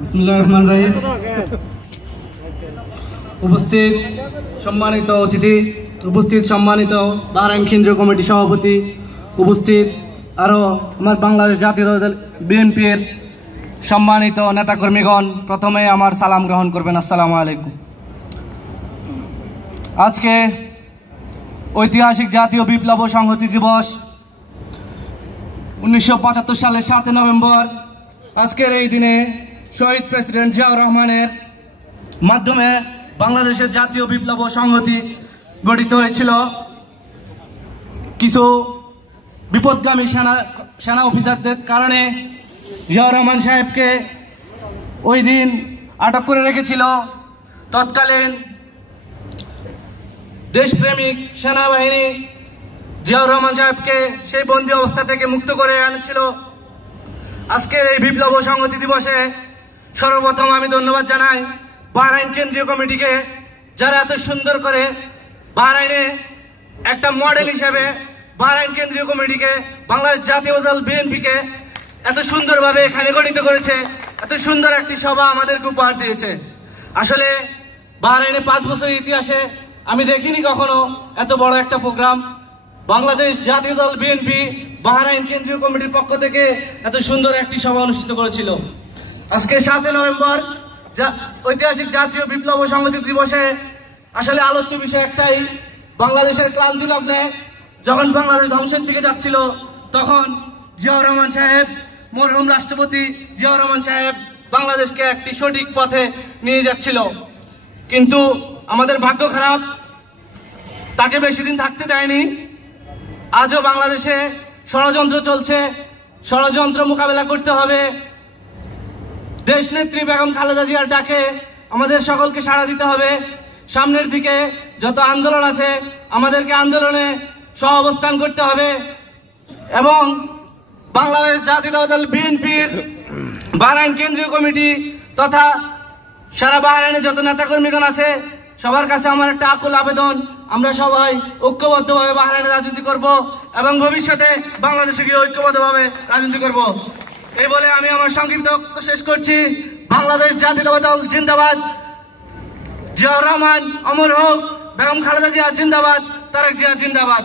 বিসমিল্লাহির রহমানির রহিম। উপস্থিত সম্মানিত অতিথি, উপস্থিত সম্মানিত বাহরাইন কেন্দ্রীয় কমিটি সভাপতি, উপস্থিত আরো আমার বাংলাদেশ জাতীয় দল বিএনপির সম্মানিত নেতাকর্মীগণ, প্রথমে আমার সালাম গ্রহণ করবেন। আসসালামু আলাইকুম। আজকে ঐতিহাসিক জাতীয় বিপ্লব ও সংহতি দিবস 1975 সালের 7 নভেম্বর। আজকের এই দিনে শহীদ প্রেসিডেন্ট জিয়াউর রহমানের মাধ্যমে বাংলাদেশের জাতীয় বিপ্লব ও সংহতি গঠিত হয়েছিল। কিছু বিপদগামী সেনা অফিসারদের কারণে জিয়াউর রহমান সাহেবকে ওই দিন আটক করে রেখেছিল। তৎকালীন দেশপ্রেমিক সেনাবাহিনী জিয়াউর রহমান সাহেবকে সেই বন্দী অবস্থা থেকে মুক্ত করে আনছিল। আজকের এই বিপ্লব ও সংহতি দিবসে সর্বপ্রথম আমি ধন্যবাদ জানাই বাহরাইন কেন্দ্রীয় কমিটিকে, যারা এত সুন্দর করে বাহরাইনে একটা মডেল হিসেবে বাহরাইন কেন্দ্রীয় কমিটিকে, বাংলাদেশ জাতীয় দল বিএনপিকে এত সুন্দরভাবে এখানে গঠিত করেছে, এত সুন্দর একটি সভা আমাদেরকে উপহার দিয়েছে। আসলে বাহরাইনে 5 বছরের ইতিহাসে আমি দেখিনি কখনো এত বড় একটা প্রোগ্রাম। বাংলাদেশ জাতীয় দল বিএনপি বাহরাইন কেন্দ্রীয় কমিটির পক্ষ থেকে এত সুন্দর একটি সভা অনুষ্ঠিত করেছিল। আজকে 7 নভেম্বর ঐতিহাসিক জাতীয় বিপ্লব ও সংহতি দিবসে আসলে আলোচ্য বিষয় একটাই, বাংলাদেশের ক্লান্তি লগ্নে যখন বাংলাদেশ ধ্বংসের দিকে যাচ্ছিল, তখন জিয়াউর রহমান সাহেব, মরহুম রাষ্ট্রপতি জিয়াউর রহমান সাহেব বাংলাদেশকে একটি সঠিক পথে নিয়ে যাচ্ছিল। কিন্তু আমাদের ভাগ্য খারাপ, তাকে বেশি দিন থাকতে দেয়নি। আজও বাংলাদেশে ষড়যন্ত্র চলছে, ষড়যন্ত্র মোকাবেলা করতে হবে। দেশ নেত্রী বেগম খালেদা জিয়ার ডাকে আমাদের সকলকে সাড়া দিতে হবে। সামনের দিকে যত আন্দোলন আছে আমাদেরকে আন্দোলনে সহাবস্থান করতে হবে এবং বাংলাদেশ জাতীয় দল বিএনপির বাহরাইন কেন্দ্রীয় কমিটি তথা সারা বাহরাইনে যত নেতাকর্মীগণ আছে সবার কাছে আমার একটা আকুল আবেদন, আমরা সবাই ঐক্যবদ্ধভাবে বাহরাইনে রাজনীতি করব এবং ভবিষ্যতে বাংলাদেশে গিয়ে ঐক্যবদ্ধভাবে রাজনীতি করব। এই বলে আমি আমার সংক্ষিপ্ত বক্তব্য শেষ করছি। বাংলাদেশ জাতীয় দল জিন্দাবাদ, জিয়াউর রহমান অমর হোক, বেগম খালেদা জিয়া জিন্দাবাদ, তারেক জিয়া জিন্দাবাদ।